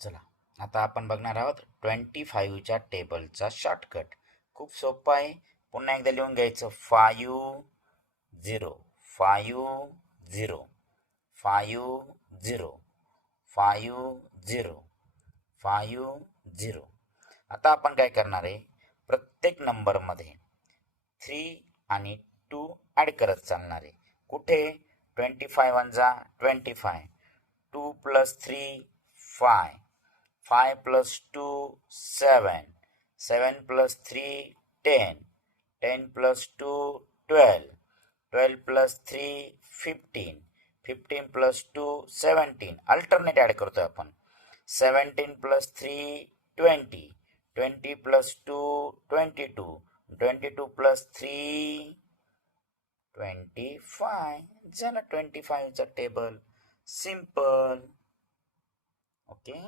चला आता आपण बघणार आहोत 25च्या टेबलचा शॉर्टकट. खूप सोपं आहे. पुन्हा एकदा लिहून घ्यायचं 5 0 5 0 5 0 5 0 5 0. आता आपण काय करणार आहे, प्रत्येक नंबरमध्ये 3 आणि 2 ॲड करत चालणार आहे. कुठे 25 वन जा 25, 2 plus 3 5, 5 plus 2 7, 7 plus 3 10, 10 plus 2 12, 12 plus 3 15, 15 plus 2 17. Alternate add करतोय आपण. 17 प्लस 3 20, 20 प्लस 2 22, 22 प्लस 3 25. झालं 25चं टेबल. सिंपल. ओके.